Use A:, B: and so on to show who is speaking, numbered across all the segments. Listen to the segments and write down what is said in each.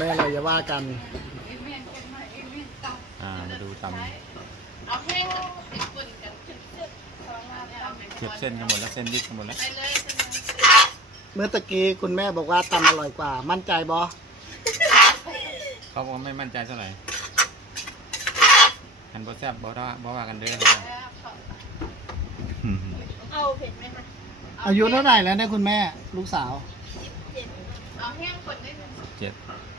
A: ไม่อร่อยอย่าว่ากัน
B: มาดูตำเก็บเส้นกันหมดแล้วเส้นยึดกันหมดแล้ว
A: เมื่อตะกี้คุณแม่บอกว่าตำอร่อยกว่า มั่นใจบอ
B: เขาบอกไม่มั่นใจเท่าไหร่อันบอแซบบอว่ากันเด้อ
C: เอาเผ็ดไหมคะ
A: อายุเท่าไหร่แล้วเนี่ยคุณแม่ลูกสาว
C: เอาแห้งคนได้ไหม
B: 7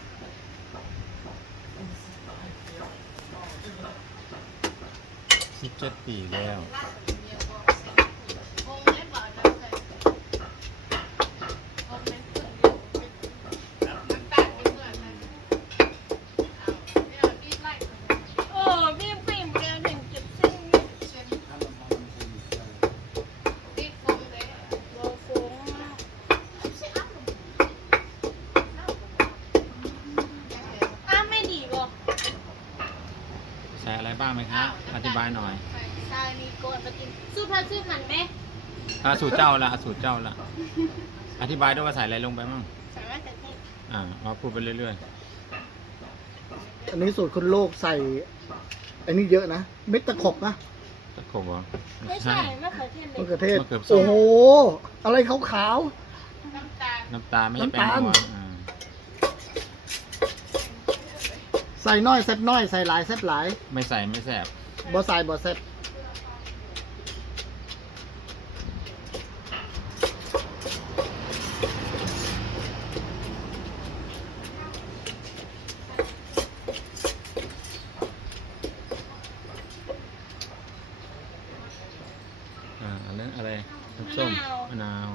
B: 17 ปีแล้ว
C: โอ้พี่ปิ่มแกถึงเก็บเส้นโลฟงไม่ดีบ่
B: ใส่อะไรบ้างไหมครับอธิบายหน่อย
C: ใช่มีโกนมากินสู้พระสู้มันไหม
B: สูตรเจ้าละสูตรเจ้าละอธิบายด้วยว่าใส่อะไรลงไปมั่ง
C: สามารถจะเทศ
B: มาพูดไปเรื่อย
A: อันนี้สูตรคุณลูกใส่ อันนี้เยอะนะเม็ดตะขบนะ
B: ๆตะขบเหรอ
C: ไม่ใช่มะเขือเทศเล
A: มะ
C: ย
A: เขือเทศ
B: มะเขือส้ม
A: โอ้โหอะไรขาว
C: น้ำตาล
B: น้ำตาลไม่ใช่แป้งนัว
A: ๆใส่น้อยเซ็ตน้อยใส่หลายเซ็ตหลาย
B: ไม่ใส่ไม่แซ่บ
A: บ่ใส่บ่เซ็ต
B: อันนั้นอะไรน้ำส้มมะนาว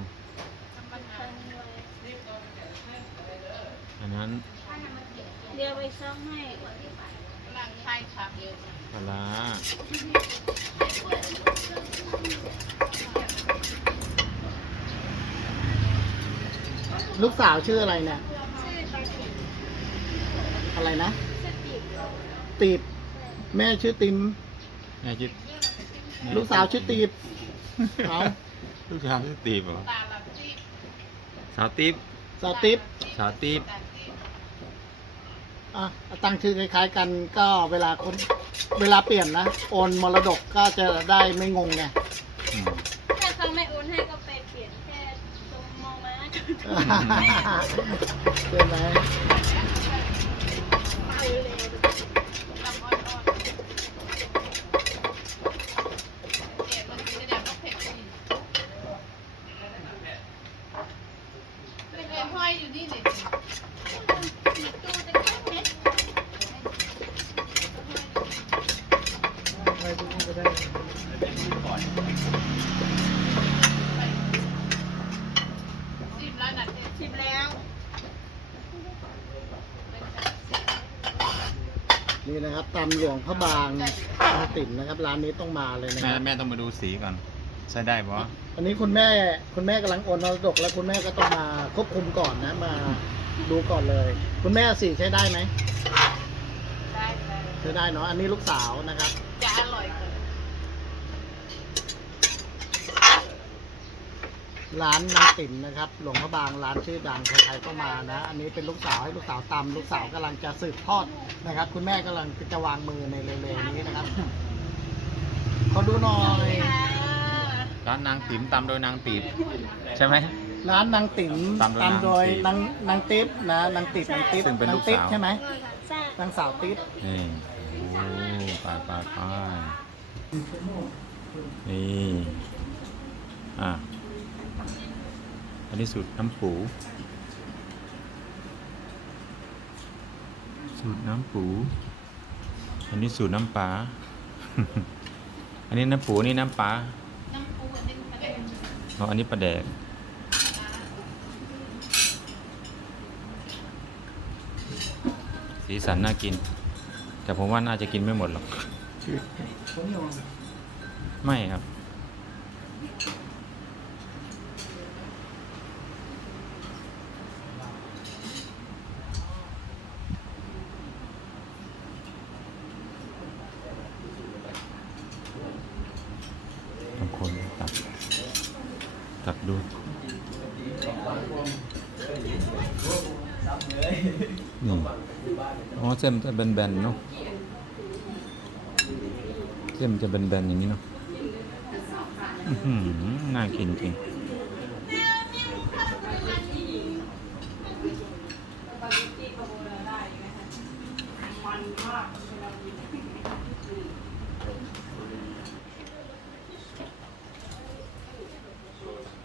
B: อันนั้น
C: เดี๋ยวไปซ่อมให้
B: ปลาร้า
A: ลูกสาวชื่ออะไรเนี่ย
C: ชื่อตาติด
A: อะไรนะ
C: ชื่อติด
A: ตีบแม่ชื่อติม
B: แม่จิต
A: ลูกสาวชื่อตีบเอา
B: ลูกสาวชื่อตีบเหรอสาวตีบ
A: สาวติบ
B: สาวตีบ
A: อ่ะตั้งชื่อคล้ายๆกันก็เวลาเปลี่ยนนะโอนมรดกก็จะได้ไม่งงไง
B: อืม
C: ถ้าเขาไม่โอนให้ก็ไปเปลี่ยนแค่ตรงมองมา
A: ใช่ไหม
C: ไปเลยห้อยอยู่นี่เลยตู้จะแค่เม็ด
A: ไปดูก็ได้
C: ชิมแล้ว
A: นี่นะครับตำหลวงพระบางติ่มนะครับร้านนี้ต้องมาเลยนะค
B: แม่
A: รับ
B: แม่ต้องมาดูสีก่อนใช้ได้ปะ
A: อันนี้คุณแม่กำลังโอนมรดกแล้วคุณแม่ก็ต้องมาควบคุมก่อนนะมาดูก่อนเลย คุณแม่สีใช้ได้ไหม
C: ได้
A: ใช้ได้เนาะอันนี้ลูกสาวนะครับ
C: จะอร่อยกว่า
A: ร้านนางติ๋มนะครับหลวงพระบางร้านชื่อดังใครๆก็มานะอันนี้เป็นลูกสาวให้ลูกสาวตำลูกสาวกำลังจะสืบทอดนะครับ คุณแม่กำลังจะวางมือในเร็วๆนี้นะครับเขาดูหน่อย
B: ร้านนางติ๋มตำโดยนางตีบใช่ไหม
A: ร้านนางติ๋ม
B: ตำโดย
A: นางติ๊บนะนางติ๊บ
B: ซึ่งเป็นลูก
A: ติ๊บ
B: สาว
A: ใช่ไหม
C: ใช่
A: นางสาวติ๊บ
B: นี่โอ้ไปนี่อันนี้สูตรน้ำปูอันนี้สูตรน้ำปลา อันนี้น้ำปูนี่น้ำปลา
C: น้ำปูอันนี้มันเป็น
B: อันนี้ปลาแดกสีสันน่ากิน แต่ผมว่าน่าจะกินไม่หมดหรอก ไม่ครับ บางคนตักดูนี่อ๋อเส้นมันจะแบนๆเนาะเส้นมันจะแบนๆอย่างนี้เนาะอื้อหือน่ากินจริง